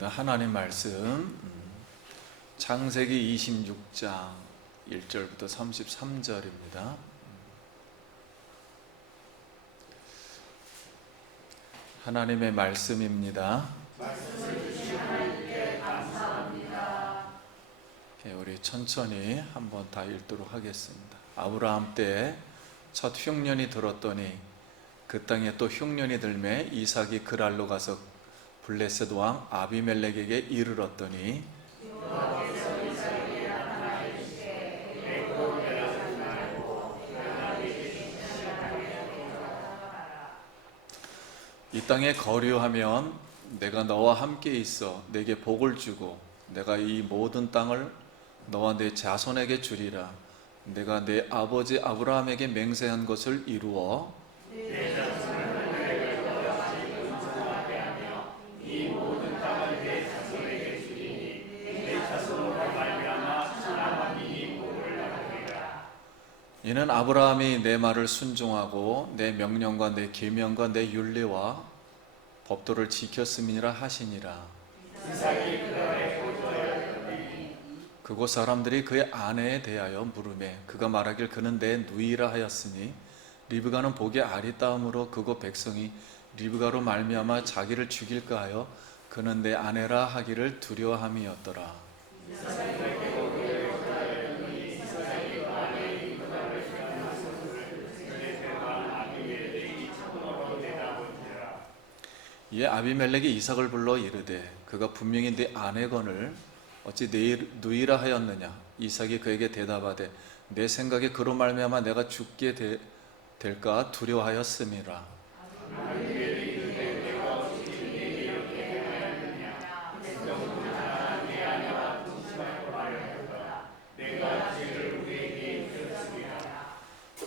하나님 말씀 창세기 26장 1절부터 33절입니다. 하나님의 말씀입니다. 말씀을 주신 하나님께 감사합니다. 우리 천천히 한번 다 읽도록 하겠습니다. 아브라함 때 첫 흉년이 들었더니 그 땅에 또 흉년이 들매 이삭이 그랄로 가서 블레셋 왕 아비멜렉에게 이르렀더니 여호와께서 이삭에게 나타나 이르시되 내 꼴을 빼앗지 말고 내가 네게 주신 땅에 들어가라. 이 땅에 거류하면 내가 너와 함께 있어 내게 복을 주고 내가 이 모든 땅을 너와 내 자손에게 주리라. 내가 내 아버지 아브라함에게 맹세한 것을 이루어 내 자손을 내게 너희와 인정하게 하며 이 모든 땅을 내 자손에게 주리니 내 자손으로 말미암아 하나님이 복을 나누리라. 이는 아브라함이 내 말을 순종하고 내 명령과 내 계명과 내 율례와 법도를 지켰음이니라 하시니라. 이삭이 그날에 보조하였더니 그곳 사람들이 그의 아내에 대하여 물으매 그가 말하길 그는 내 누이라 하였으니 리브가는 보기에 아리따움으로 그곳 백성이 리브가로 말미암아 자기를 죽일까 하여 그는 내 아내라 하기를 두려워함이었더라. 이에 아비멜렉이 이삭을 불러 이르되 그가 분명히 네 아내거늘 어찌 네 누이라 하였느냐. 이삭이 그에게 대답하되 내 생각에 그로 말미암아 내가 죽게 될까 두려워하였음이라.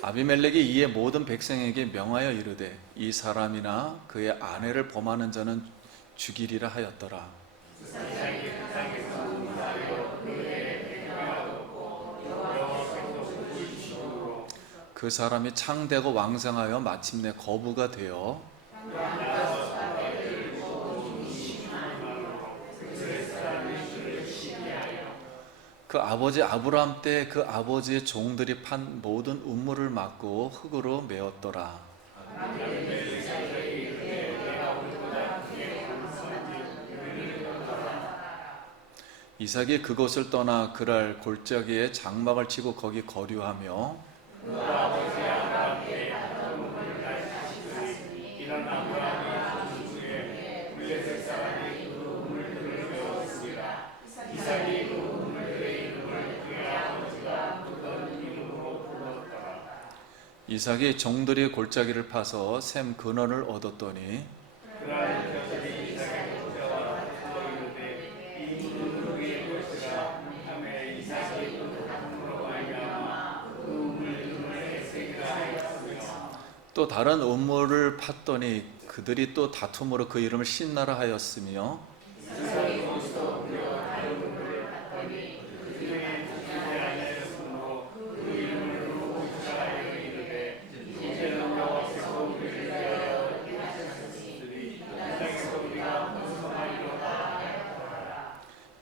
아비멜렉이 이에 모든 백성에게 명하여 이르되 이 사람이나 그의 아내를 범하는 자는 죽이리라 하였더라. 그 사람이 창대고 왕성하여 마침내 거부가 되어 그 아버지 아브라함 때 그 아버지의 종들이 판 모든 우물을 막고 흙으로 메었더라. 이삭이 그곳을 떠나 그랄 골짜기에 장막을 치고 거기 거류하며 이삭이 종들이 골짜기를 파서 샘 근원을 얻었더니 또 다른 우물을 팠더니 그들이 또 다툼으로 그 이름을 신나라 하였으며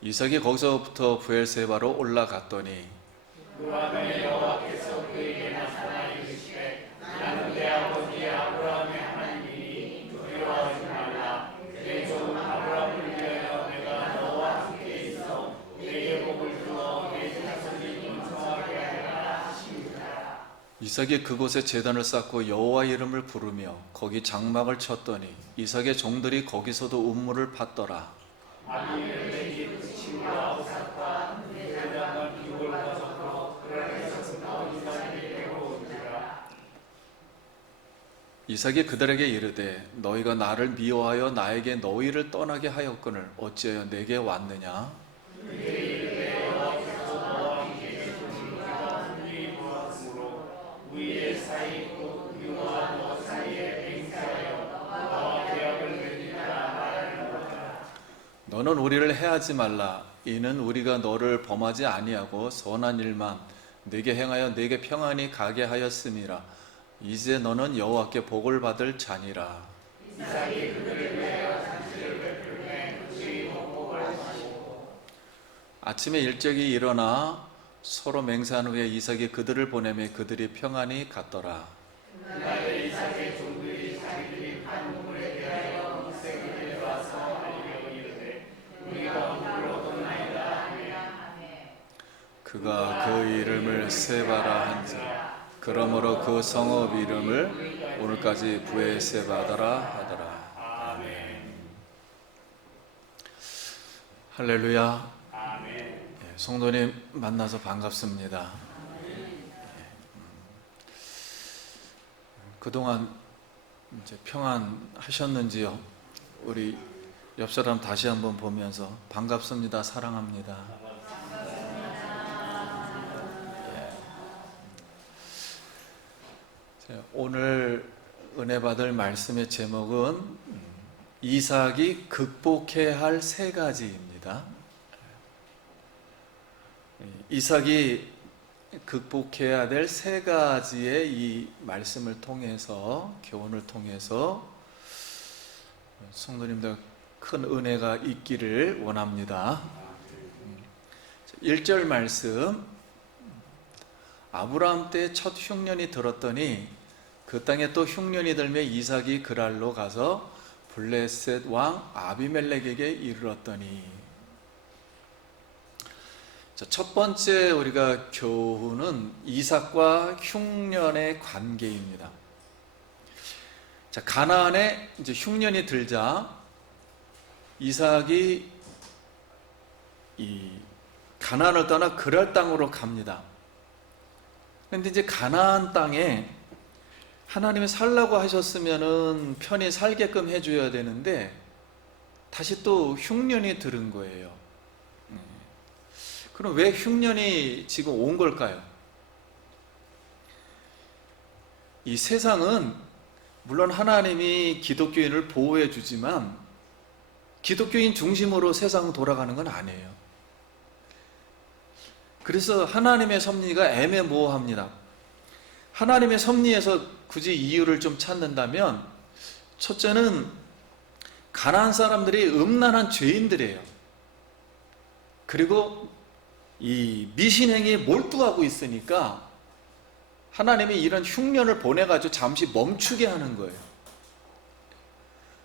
이삭이 거기서부터 브엘세바로 올라갔더니 여호와께서 그에게 나타나 이르시되 나는 내 아버지 아브라함의 하나님이니 두려워하지 말라. 내 종 아브라함을 위하여 내가 너와 함께 있어 내게 복을 주어 내 자손이 번성하게 하리라 하시니라. 이삭이 그곳에 제단을 쌓고 여호와 이름을 부르며 거기 장막을 쳤더니 이삭의 종들이 거기서도 우물을 팠더라. 아비멜렉이 그 친구와 오삭과 대장과 비굴 가서로 그랄에서 승하고 이삭이 데려오니라. 이삭이 그들에게 이르되 너희가 나를 미워하여 나에게 너희를 떠나게 하였거늘 어찌하여 내게 왔느냐. 우리의 사이 곧 우리와 너 사이에 맹세하여 너와 계약을 맺으라 말하는도다. 너는 우리를 해하지 말라. 이는 우리가 너를 범하지 아니하고 선한 일만 내게 행하여 내게 평안히 가게 하였음이라. 이제 너는 여호와께 복을 받을 자니라. 이삭이 그들을 위하여 잔치를 베풀매 그들이 먹고 아침에 일찍이 일어나 서로 맹세한 후에 이삭이 그들을 보내매 그들이 평안히 갔더라. 그날에 이삭의 종들이 자기들이 판 우물에 대하여 이삭에게 와서 알리려 이르되 우리가 우물을 얻었나이다 하매 그가 그 이름을 세바라 한지라. 그러므로 그 성읍 이름을 오늘까지 부에세바다라 하더라. 아멘. 할렐루야. 아멘. 성도님 만나서 반갑습니다. 그동안 이제 평안하셨는지요? 우리 옆 사람 다시 한번 보면서 반갑습니다, 사랑합니다. 오늘 은혜 받을 말씀의 제목은 이삭이 극복해야 할 세 가지입니다. 이삭이 극복해야 될 세 가지의 이 말씀을 통해서, 교훈을 통해서 성도님들 큰 은혜가 있기를 원합니다. 1절 말씀, 아브라함 때 첫 흉년이 들었더니 그 땅에 또 흉년이 들며 이삭이 그랄로 가서 블레셋 왕 아비멜렉에게 이르렀더니. 첫 번째 우리가 교훈은 이삭과 흉년의 관계입니다. 가나안에 이제 흉년이 들자 이삭이 이 가나안을 떠나 그랄 땅으로 갑니다. 그런데 이제 가나안 땅에 하나님이 살라고 하셨으면은 편히 살게끔 해줘야 되는데 다시 또 흉년이 들은 거예요. 그럼 왜 흉년이 지금 온 걸까요? 이 세상은 물론 하나님이 기독교인을 보호해 주지만 기독교인 중심으로 세상은 돌아가는 건 아니에요. 그래서 하나님의 섭리가 애매모호합니다. 하나님의 섭리에서 굳이 이유를 좀 찾는다면 첫째는 가나안 사람들이 음란한 죄인들이에요. 그리고 이 미신행위에 몰두하고 있으니까 하나님이 이런 흉년을 보내가지고 잠시 멈추게 하는 거예요.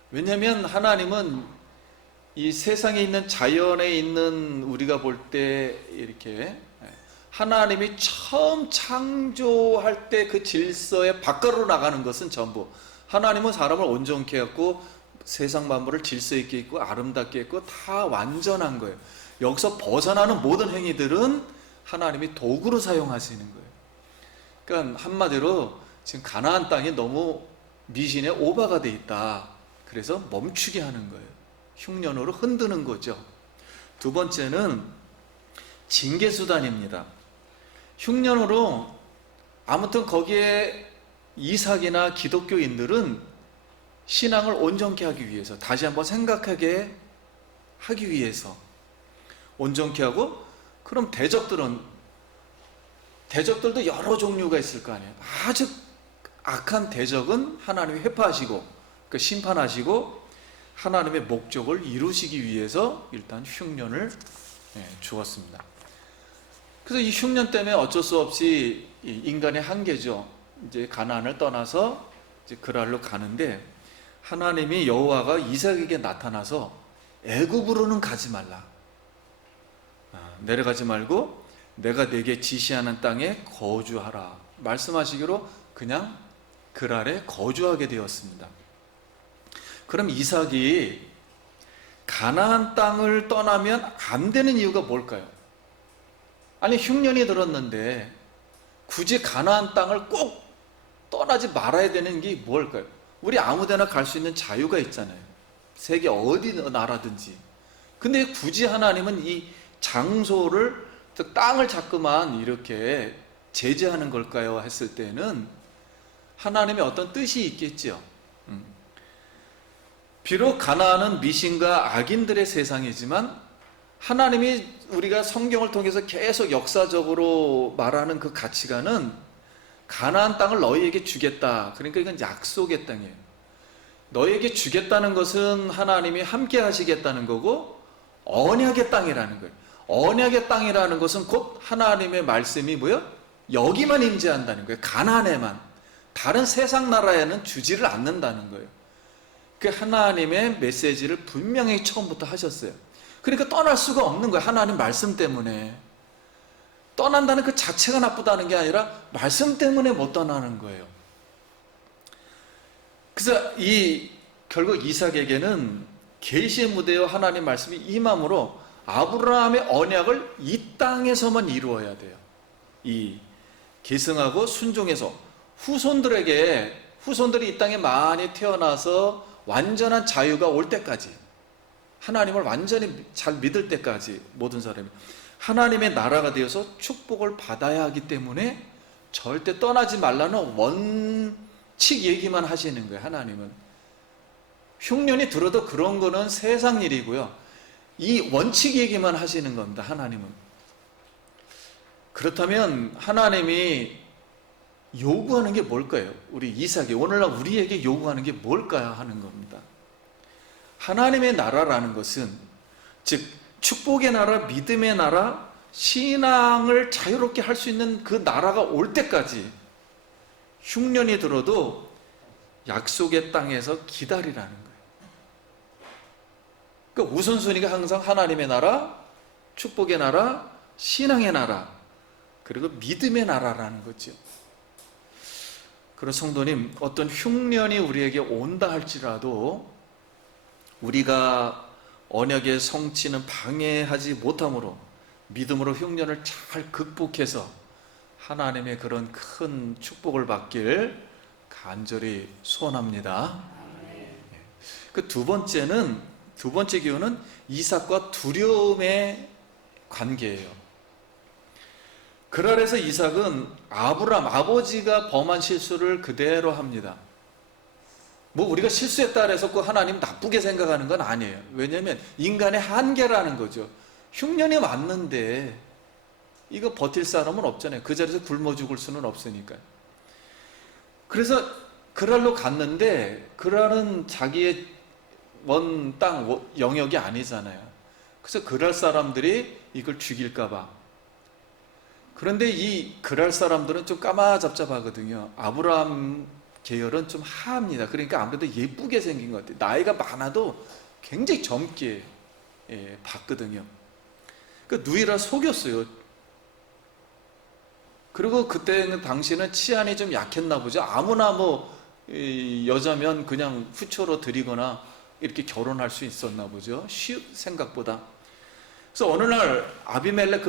왜냐하면 하나님은 이 세상에 있는 자연에 있는 우리가 볼 때 이렇게 하나님이 처음 창조할 때 그 질서의 바깥으로 나가는 것은 전부 하나님은 사람을 온전케 했고 세상 만물을 질서 있게 있고 아름답게 했고 다 완전한 거예요. 여기서 벗어나는 모든 행위들은 하나님이 도구로 사용하시는 거예요. 그러니까 한마디로 지금 가나안 땅이 너무 미신에 오버가 돼 있다. 그래서 멈추게 하는 거예요. 흉년으로 흔드는 거죠. 두 번째는 징계수단입니다. 흉년으로 아무튼 거기에 이삭이나 기독교인들은 신앙을 온전케 하기 위해서, 다시 한번 생각하게 하기 위해서 온전케 하고, 그럼 대적들도 여러 종류가 있을 거 아니에요. 아주 악한 대적은 하나님이 회파하시고 그 심판하시고 하나님의 목적을 이루시기 위해서 일단 흉년을 주었습니다. 그래서 이 흉년 때문에 어쩔 수 없이 인간의 한계죠. 이제 가나안을 떠나서 이제 그랄로 가는데 하나님이 여호와가 이삭에게 나타나서 애굽으로는 가지 말라. 내려가지 말고 내가 네게 지시하는 땅에 거주하라. 말씀하시기로 그냥 그랄에 거주하게 되었습니다. 그럼 이삭이 가나안 땅을 떠나면 안 되는 이유가 뭘까요? 아니 흉년이 들었는데 굳이 가나안 땅을 꼭 떠나지 말아야 되는 게 뭘까요? 우리 아무데나 갈 수 있는 자유가 있잖아요. 세계 어디 나라든지. 근데 굳이 하나님은 이 장소를, 즉 땅을 자꾸만 이렇게 제재하는 걸까요? 했을 때는 하나님의 어떤 뜻이 있겠죠. 비록 가나안은 미신과 악인들의 세상이지만 하나님이 우리가 성경을 통해서 계속 역사적으로 말하는 그 가치관은 가나안 땅을 너희에게 주겠다. 그러니까 이건 약속의 땅이에요. 너희에게 주겠다는 것은 하나님이 함께 하시겠다는 거고 언약의 땅이라는 거예요. 언약의 땅이라는 것은 곧 하나님의 말씀이 뭐요? 여기만 임재한다는 거예요. 가나안에만. 다른 세상 나라에는 주지를 않는다는 거예요. 그 하나님의 메시지를 분명히 처음부터 하셨어요. 그러니까 떠날 수가 없는 거예요. 하나님 말씀 때문에. 떠난다는 그 자체가 나쁘다는 게 아니라 말씀 때문에 못 떠나는 거예요. 그래서 결국 이삭에게는 계시의 무대와 하나님 말씀이 임함으로 아브라함의 언약을 이 땅에서만 이루어야 돼요. 이 계승하고 순종해서 후손들이 이 땅에 많이 태어나서 완전한 자유가 올 때까지, 하나님을 완전히 잘 믿을 때까지 모든 사람이 하나님의 나라가 되어서 축복을 받아야 하기 때문에 절대 떠나지 말라는 원칙 얘기만 하시는 거예요. 하나님은 흉년이 들어도 그런 거는 세상 일이고요, 이 원칙 얘기만 하시는 겁니다. 하나님은. 그렇다면 하나님이 요구하는 게 뭘까요? 우리 이삭이 오늘날 우리에게 요구하는 게 뭘까요? 하는 겁니다. 하나님의 나라라는 것은 즉 축복의 나라, 믿음의 나라, 신앙을 자유롭게 할 수 있는 그 나라가 올 때까지 흉년이 들어도 약속의 땅에서 기다리라는 거예요. 그러니까 우선순위가 항상 하나님의 나라, 축복의 나라, 신앙의 나라, 그리고 믿음의 나라라는 거죠. 그런 성도님, 어떤 흉년이 우리에게 온다 할지라도 우리가 언약의 성취는 방해하지 못함으로 믿음으로 흉년을 잘 극복해서 하나님의 그런 큰 축복을 받길 간절히 소원합니다. 그 두 번째 기호는 이삭과 두려움의 관계예요. 그랄에서 이삭은 아브라함, 아버지가 범한 실수를 그대로 합니다. 뭐 우리가 실수했다 해서 그 하나님 나쁘게 생각하는 건 아니에요. 왜냐하면 인간의 한계라는 거죠. 흉년이 왔는데 이거 버틸 사람은 없잖아요. 그 자리에서 굶어 죽을 수는 없으니까요. 그래서 그랄로 갔는데 그랄은 자기의 먼 땅 영역이 아니잖아요. 그래서 그랄 사람들이 이걸 죽일까 봐. 그런데 이 그랄 사람들은 좀 까마잡잡하거든요. 아브라함 계열은 좀 하합니다. 그러니까 아무래도 예쁘게 생긴 것 같아요. 나이가 많아도 굉장히 젊게 봤거든요. 그 누이라 속였어요. 그리고 그때는 당시는 치안이 좀 약했나 보죠. 아무나 여자면 그냥 후초로 드리거나 이렇게 결혼할 수 있었나 보죠. 생각보다. 그래서 어느 날 아비멜렉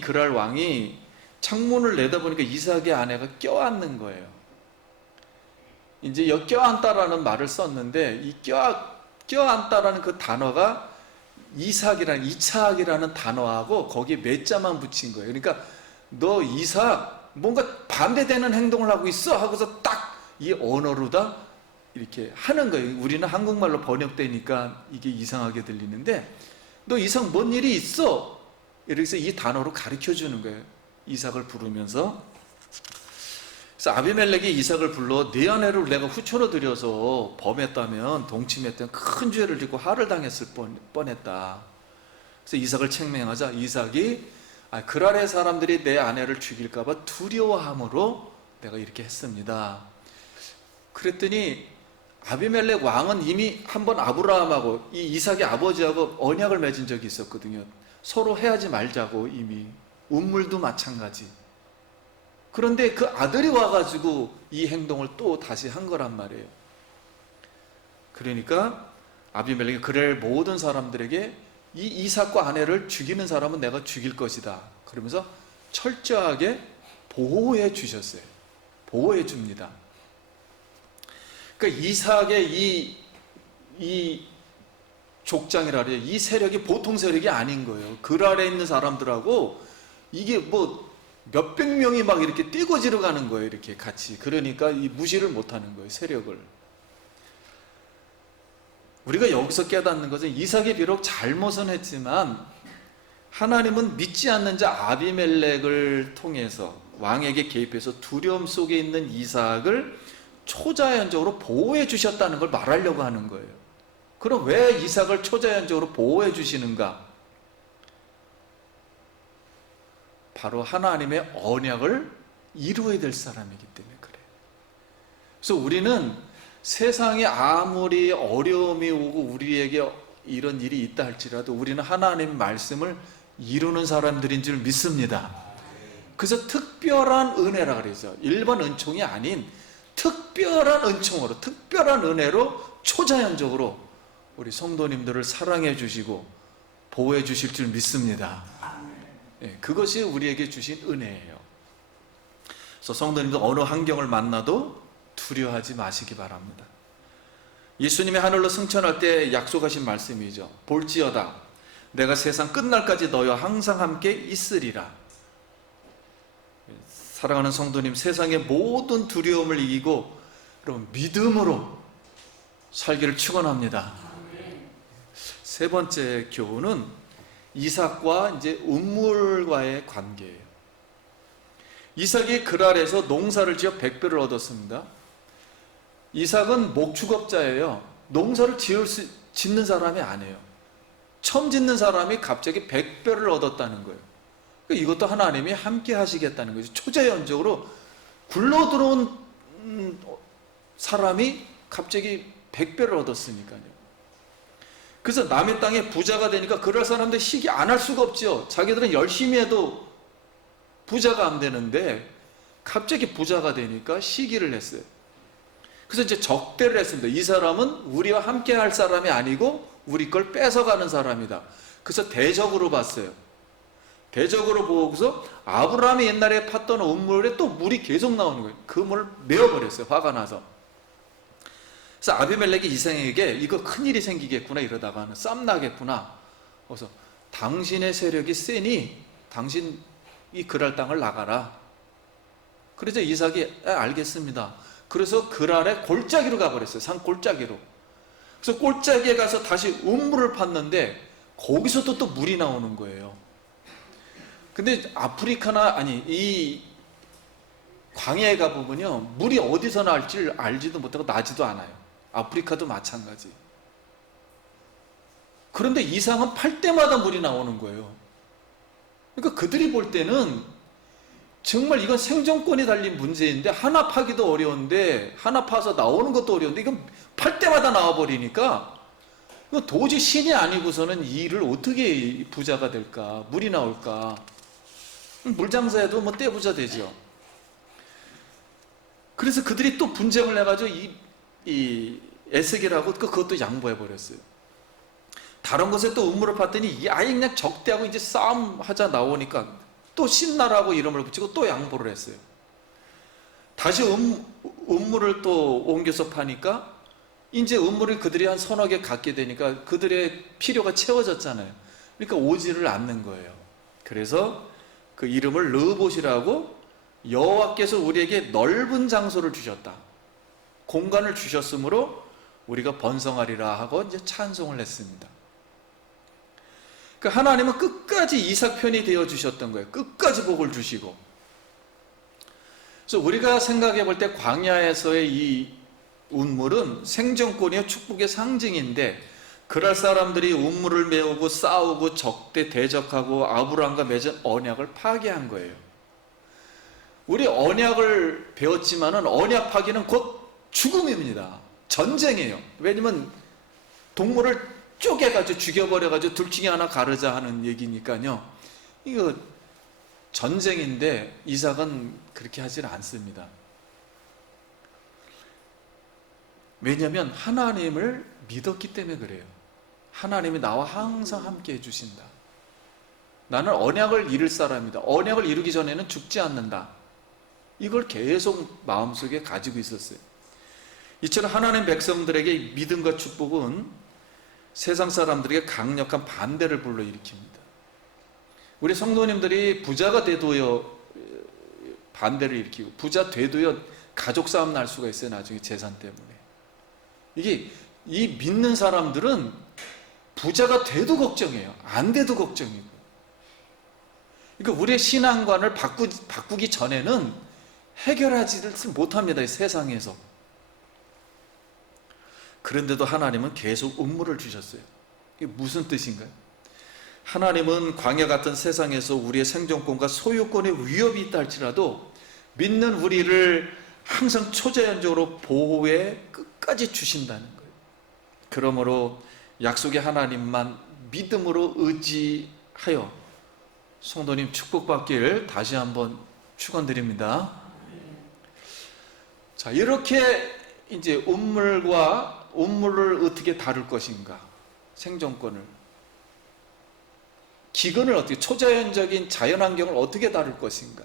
그랄 왕이 창문을 내다보니까 이삭의 아내가 껴안는 거예요. 이제 껴안다라는 말을 썼는데 이 껴안다라는 그 단어가 이삭이라는 단어하고 거기에 몇 자만 붙인 거예요. 그러니까 너 이삭 뭔가 반대되는 행동을 하고 있어 하고서 딱 이 언어로다 이렇게 하는 거예요. 우리는 한국말로 번역되니까 이게 이상하게 들리는데 너 이삭 뭔 일이 있어? 이래서 이 단어로 가르쳐 주는 거예요. 이삭을 부르면서. 그래서 아비멜렉이 이삭을 불러 네 아내를 내가 후초로 들여서 범했다면 동침했다면 큰 죄를 짓고 화를 당했을 뻔했다. 그래서 이삭을 책망하자 이삭이 그랄의 사람들이 내 아내를 죽일까 봐 두려워함으로 내가 이렇게 했습니다. 그랬더니 아비멜렉 왕은 이미 한번 아브라함하고 이 이삭의 아버지하고 언약을 맺은 적이 있었거든요. 서로 해하지 말자고 이미. 운물도 마찬가지. 그런데 그 아들이 와가지고 이 행동을 또 다시 한 거란 말이에요. 그러니까 아비멜렉이 그랄 모든 사람들에게 이 이삭과 아내를 죽이는 사람은 내가 죽일 것이다. 그러면서 철저하게 보호해 주셨어요. 보호해 줍니다. 그러니까 이삭의 이 족장이라 그래요. 이 세력이 보통 세력이 아닌 거예요. 그랄에 있는 사람들하고 이게 몇백 명이 막 이렇게 뛰고지러 가는 거예요. 이렇게 같이. 그러니까 이 무시를 못 하는 거예요. 세력을. 우리가 여기서 깨닫는 것은 이삭이 비록 잘못은 했지만 하나님은 믿지 않는 자 아비멜렉을 통해서 왕에게 개입해서 두려움 속에 있는 이삭을 초자연적으로 보호해 주셨다는 걸 말하려고 하는 거예요. 그럼 왜 이삭을 초자연적으로 보호해 주시는가? 바로 하나님의 언약을 이루어야 될 사람이기 때문에 그래요. 그래서 우리는 세상에 아무리 어려움이 오고 우리에게 이런 일이 있다 할지라도 우리는 하나님의 말씀을 이루는 사람들인 줄 믿습니다. 그래서 특별한 은혜라 그러죠. 일반 은총이 아닌 특별한 은총으로, 특별한 은혜로 초자연적으로 우리 성도님들을 사랑해 주시고 보호해 주실 줄 믿습니다. 그것이 우리에게 주신 은혜예요. 그래서 성도님들 어느 환경을 만나도 두려워하지 마시기 바랍니다. 예수님이 하늘로 승천할 때 약속하신 말씀이죠. 볼지어다 내가 세상 끝날까지 너희와 항상 함께 있으리라. 사랑하는 성도님, 세상의 모든 두려움을 이기고 여러분 믿음으로 살기를 축원합니다. 세 번째 교훈은 이삭과 이제 음물과의 관계예요. 이삭이 그랄에서 농사를 지어 100배를 얻었습니다. 이삭은 목축업자예요. 농사를 짓는 사람이 아니에요. 처음 짓는 사람이 갑자기 100배를 얻었다는 거예요. 이것도 하나님이 함께 하시겠다는 거죠. 초자연적으로 굴러 들어온 사람이 갑자기 100배를 얻었으니까요. 그래서 남의 땅에 부자가 되니까 그럴 사람들 시기 안 할 수가 없죠. 자기들은 열심히 해도 부자가 안 되는데 갑자기 부자가 되니까 시기를 했어요. 그래서 이제 적대를 했습니다. 이 사람은 우리와 함께 할 사람이 아니고 우리 걸 뺏어가는 사람이다. 그래서 대적으로 봤어요. 대적으로 보고서 아브라함이 옛날에 팠던 음물에 또 물이 계속 나오는 거예요. 그 물을 메어버렸어요. 화가 나서. 그래서 아비멜렉이 이삭에게 이거 큰일이 생기겠구나 이러다가는 쌈나겠구나. 그래서 당신의 세력이 세니 당신이 그랄 땅을 나가라. 그래서 이삭이 알겠습니다. 그래서 그랄의 골짜기로 가버렸어요. 산 골짜기로. 그래서 골짜기에 가서 다시 음물을 팠는데 거기서도 또 물이 나오는 거예요. 근데 아프리카나 아니 이 광야에 가보면요 물이 어디서 나올지 알지도 못하고 나지도 않아요. 아프리카도 마찬가지. 그런데 이상은 팔 때마다 물이 나오는 거예요. 그러니까 그들이 볼 때는 정말 이건 생존권이 달린 문제인데 하나 파기도 어려운데 하나 파서 나오는 것도 어려운데 이건 팔 때마다 나와버리니까 도저히 신이 아니고서는 이 일을 어떻게 부자가 될까, 물이 나올까. 물장사해도 뭐 떼부자 되죠. 그래서 그들이 또 분쟁을 해가지고 이 에스겔하고 그것도 양보해버렸어요. 다른 곳에 또 음물을 팠더니 아예 그냥 적대하고 이제 싸움하자 나오니까 또 신나라고 이름을 붙이고 또 양보를 했어요. 다시 음물을 또 옮겨서 파니까 이제 음물을 그들이 한 서너 개 갖게 되니까 그들의 필요가 채워졌잖아요. 그러니까 오지를 않는 거예요. 그래서 그 이름을 르봇이라고 여호와께서 우리에게 넓은 장소를 주셨다. 공간을 주셨으므로 우리가 번성하리라 하고 이제 찬송을 했습니다. 그러니까 하나님은 끝까지 이삭 편이 되어 주셨던 거예요. 끝까지 복을 주시고. 그래서 우리가 생각해 볼 때 광야에서의 이 운물은 생존권이요 축복의 상징인데 그럴 사람들이 운물을 메우고 싸우고 적대 대적하고 아브라함과 맺은 언약을 파괴한 거예요. 우리 언약을 배웠지만은 언약 파괴는 곧 죽음입니다. 전쟁이에요. 왜냐면 동물을 쪼개가지고 죽여버려가지고 둘 중에 하나 가르자 하는 얘기니까요. 이거 전쟁인데 이삭은 그렇게 하질 않습니다. 왜냐하면 하나님을 믿었기 때문에 그래요. 하나님이 나와 항상 함께 해주신다. 나는 언약을 이룰 사람이다. 언약을 이루기 전에는 죽지 않는다. 이걸 계속 마음속에 가지고 있었어요. 이처럼 하나님 백성들에게 믿음과 축복은 세상 사람들에게 강력한 반대를 불러일으킵니다. 우리 성도님들이 부자가 돼도요 반대를 일으키고 부자 돼도요 가족 싸움 날 수가 있어요. 나중에 재산 때문에. 이게 이 믿는 사람들은 부자가 돼도 걱정해요. 안 돼도 걱정이고. 그러니까 우리의 신앙관을 바꾸기 전에는 해결하지를 못합니다. 이 세상에서. 그런데도 하나님은 계속 음물을 주셨어요. 이게 무슨 뜻인가요? 하나님은 광야 같은 세상에서 우리의 생존권과 소유권에 위협이 있다 할지라도 믿는 우리를 항상 초자연적으로 보호해 끝까지 주신다는 거예요. 그러므로 약속의 하나님만 믿음으로 의지하여 성도님 축복받길 다시 한번 축원드립니다. 자, 이렇게 이제 운물을 어떻게 다룰 것인가, 생존권을, 기근을 어떻게, 초자연적인 자연환경을 어떻게 다룰 것인가,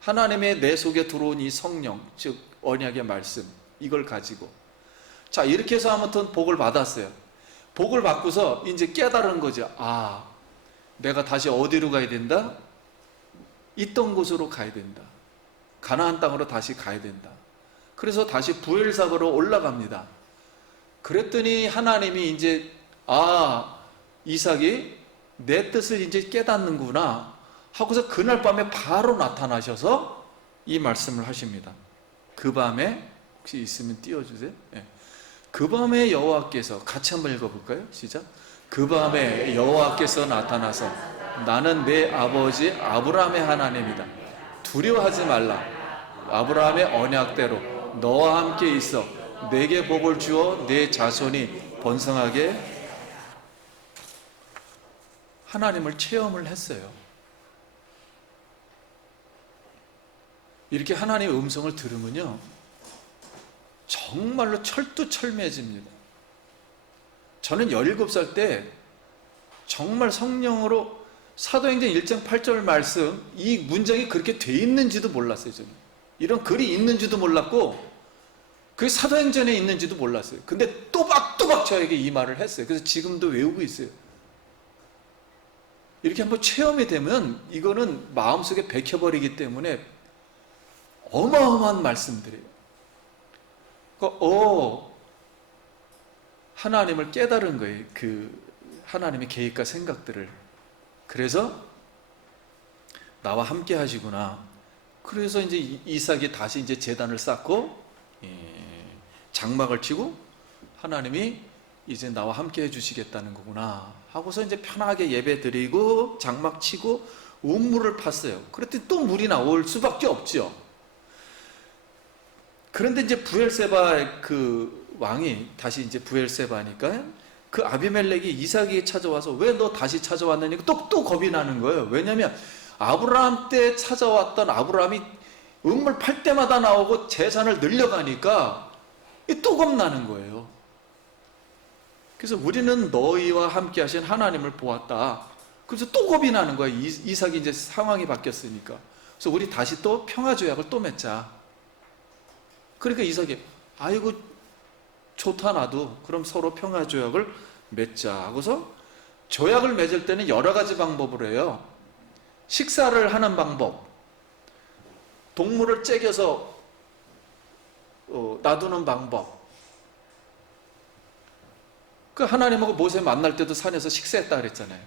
하나님의 내 속에 들어온 이 성령, 즉 언약의 말씀, 이걸 가지고 자, 이렇게 해서 아무튼 복을 받았어요. 복을 받고서 이제 깨달은 거죠. 아, 내가 다시 어디로 가야 된다? 있던 곳으로 가야 된다. 가나안 땅으로 다시 가야 된다. 그래서 다시 부엘사바로 올라갑니다. 그랬더니 하나님이 이제 이삭이 내 뜻을 이제 깨닫는구나 하고서 그날 밤에 바로 나타나셔서 이 말씀을 하십니다. 그 밤에, 혹시 있으면 띄워주세요. 네. 그 밤에 여호와께서, 같이 한번 읽어볼까요? 시작. 그 밤에 여호와께서 나타나서 나는 내 아버지 아브라함의 하나님이다. 두려워하지 말라. 아브라함의 언약대로 너와 함께 있어 내게 복을 주어 내 자손이 번성하게. 하나님을 체험을 했어요. 이렇게 하나님의 음성을 들으면요, 정말로 철두철미해집니다. 저는 17살 때 정말 성령으로 사도행전 1장 8절 말씀, 이 문장이 그렇게 돼 있는지도 몰랐어요. 저는 이런 글이 있는지도 몰랐고 그게 사도행전에 있는지도 몰랐어요. 근데 또박또박 저에게 이 말을 했어요. 그래서 지금도 외우고 있어요. 이렇게 한번 체험이 되면 이거는 마음속에 박혀버리기 때문에 어마어마한 말씀들이에요. 하나님을 깨달은 거예요. 그 하나님의 계획과 생각들을. 그래서 나와 함께 하시구나. 그래서 이제 이삭이 다시 이제 제단을 쌓고 장막을 치고 하나님이 이제 나와 함께 해주시겠다는 거구나 하고서 이제 편하게 예배 드리고 장막 치고 우물을 팠어요. 그랬더니 또 물이 나올 수밖에 없죠. 그런데 이제 부엘세바 그 왕이 다시 이제 부엘세바니까 그 아비멜렉이 이삭에게 찾아와서 왜 너 다시 찾아왔느냐 또 겁이 나는 거예요. 왜냐하면 아브라함 때 찾아왔던 아브라함이 우물 팔 때마다 나오고 재산을 늘려가니까 또 겁나는 거예요. 그래서 우리는 너희와 함께 하신 하나님을 보았다. 그래서 또 겁이 나는 거예요. 이삭이 이제 상황이 바뀌었으니까. 그래서 우리 다시 또 평화조약을 또 맺자. 그러니까 이삭이 아이고 좋다 나도 그럼 서로 평화조약을 맺자 하고서 조약을 맺을 때는 여러 가지 방법으로 해요. 식사를 하는 방법, 동물을 째겨서 놔두는 방법. 그 하나님하고 모세 만날 때도 산에서 식사했다 그랬잖아요.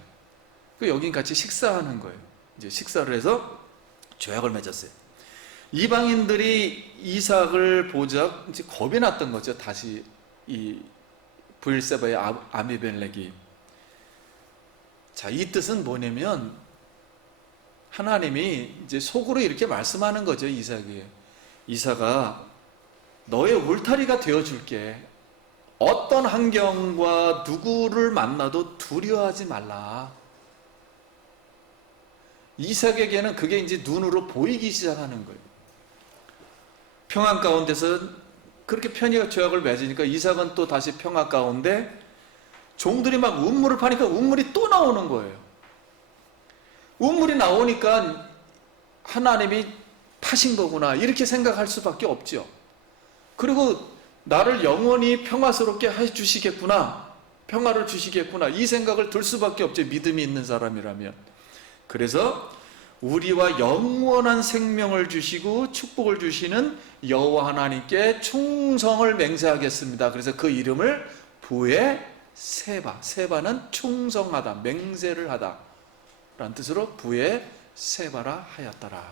그 여긴 같이 식사하는 거예요. 이제 식사를 해서 조약을 맺었어요. 이방인들이 이삭을 보자 이제 겁이 났던 거죠. 다시 이 부엘세바의 아비멜렉이. 자, 이 뜻은 뭐냐면 하나님이 이제 속으로 이렇게 말씀하는 거죠. 이삭이. 이삭아, 너의 울타리가 되어줄게. 어떤 환경과 누구를 만나도 두려워하지 말라. 이삭에게는 그게 이제 눈으로 보이기 시작하는 거예요. 평안 가운데서 그렇게 편의가 조약을 맺으니까 이삭은 또 다시 평안 가운데 종들이 막 운물을 파니까 운물이 또 나오는 거예요. 운물이 나오니까 하나님이 파신 거구나 이렇게 생각할 수밖에 없죠. 그리고 나를 영원히 평화스럽게 해주시겠구나, 평화를 주시겠구나 이 생각을 들 수밖에 없죠. 믿음이 있는 사람이라면. 그래서 우리와 영원한 생명을 주시고 축복을 주시는 여호와 하나님께 충성을 맹세하겠습니다. 그래서 그 이름을 부에세바, 세바는 충성하다, 맹세를 하다 라는 뜻으로 부에세바라 하였더라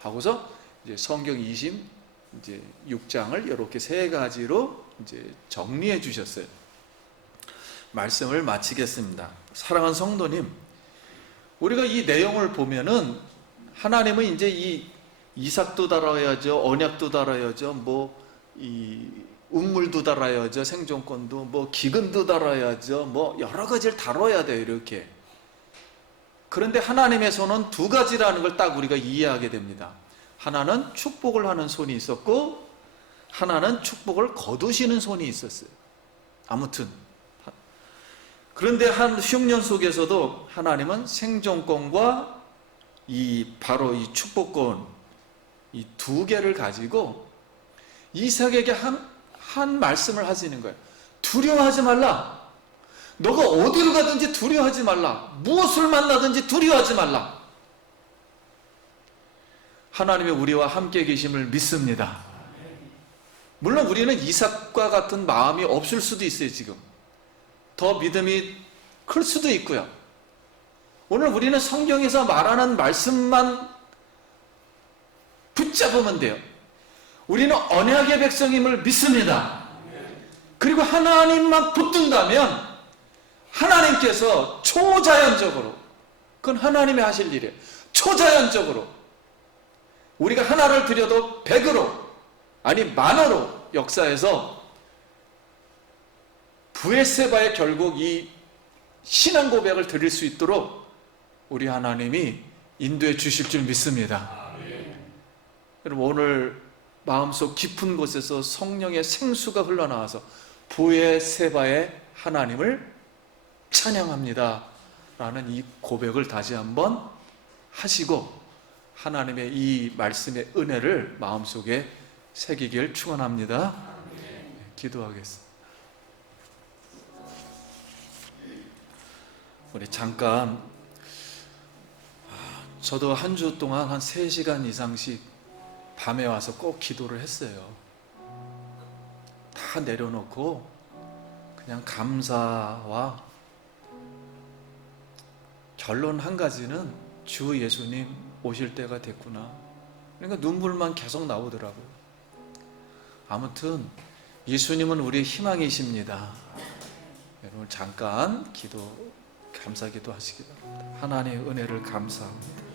하고서 이제 성경 26장을 이렇게 세 가지로 이제 정리해 주셨어요. 말씀을 마치겠습니다. 사랑하는 성도님, 우리가 이 내용을 보면은 하나님은 이제 이 이삭도 달아야죠, 언약도 달아야죠, 뭐 이 운물도 달아야죠, 생존권도, 뭐 기근도 달아야죠, 뭐 여러 가지를 다뤄야 돼요, 이렇게. 그런데 하나님의 손은 두 가지라는 걸 딱 우리가 이해하게 됩니다. 하나는 축복을 하는 손이 있었고, 하나는 축복을 거두시는 손이 있었어요. 아무튼 그런데 한 흉년 속에서도 하나님은 생존권과 바로 이 축복권, 이 두 개를 가지고 이삭에게 한 말씀을 하시는 거예요. 두려워하지 말라. 너가 어디로 가든지 두려워하지 말라. 무엇을 만나든지 두려워하지 말라. 하나님의 우리와 함께 계심을 믿습니다. 물론 우리는 이삭과 같은 마음이 없을 수도 있어요. 지금 더 믿음이 클 수도 있고요. 오늘 우리는 성경에서 말하는 말씀만 붙잡으면 돼요. 우리는 언약의 백성임을 믿습니다. 그리고 하나님만 붙든다면 하나님께서 초자연적으로, 그건 하나님이 하실 일이에요. 초자연적으로 우리가 하나를 드려도 100으로, 아니 만으로 역사해서 브에세바에 결국 이 신앙 고백을 드릴 수 있도록 우리 하나님이 인도해 주실 줄 믿습니다. 여러분, 오늘 마음속 깊은 곳에서 성령의 생수가 흘러나와서 브에세바의 하나님을 찬양합니다 라는 이 고백을 다시 한번 하시고 하나님의 이 말씀의 은혜를 마음속에 새기길 축원합니다. 기도하겠습니다. 우리 잠깐, 저도 한 주 동안 한 3시간 이상씩 밤에 와서 꼭 기도를 했어요. 다 내려놓고 그냥 감사와 결론 한 가지는 주 예수님 오실 때가 됐구나. 그러니까 눈물만 계속 나오더라고요. 아무튼 예수님은 우리의 희망이십니다. 여러분 잠깐 감사 기도 하시기 바랍니다. 하나님의 은혜를 감사합니다.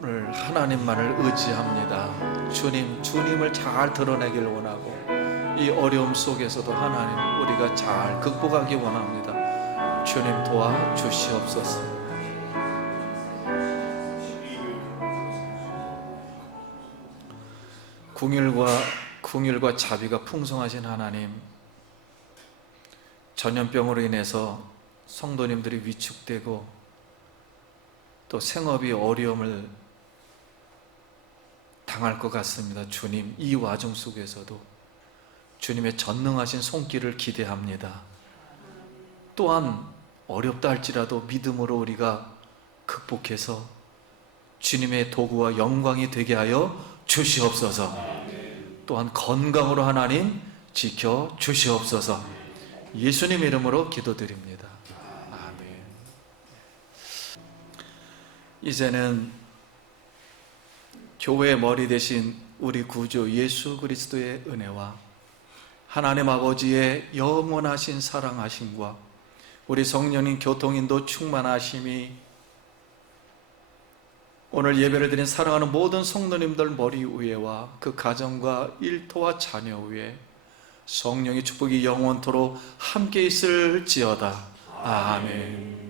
오늘 하나님만을 의지합니다. 주님을 잘 드러내길 원하고 이 어려움 속에서도 하나님 우리가 잘 극복하기 원합니다. 주님 도와주시옵소서. 궁휼과 자비가 풍성하신 하나님, 전염병으로 인해서 성도님들이 위축되고 또 생업이 어려움을 당할 것 같습니다. 주님, 이 와중 속에서도 주님의 전능하신 손길을 기대합니다. 또한 어렵다 할지라도 믿음으로 우리가 극복해서 주님의 도구와 영광이 되게 하여 주시옵소서. 또한 건강으로 하나님 지켜 주시옵소서. 예수님 이름으로 기도드립니다. 아멘. 이제는 교회의 머리 되신 우리 구주 예수 그리스도의 은혜와 하나님 아버지의 영원하신 사랑하심과 우리 성령님 교통인도 충만하심이 오늘 예배를 드린 사랑하는 모든 성도님들 머리 위에와 그 가정과 일터와 자녀 위에 성령의 축복이 영원토록 함께 있을지어다. 아멘.